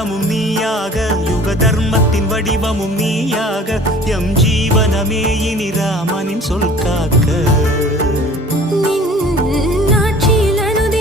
மார்க்கமும் நீயாக யுக தர்மத்தின் வடிவமும் நீயாக எம் ஜீவனமே இனி ராமனின் சொல் காக்க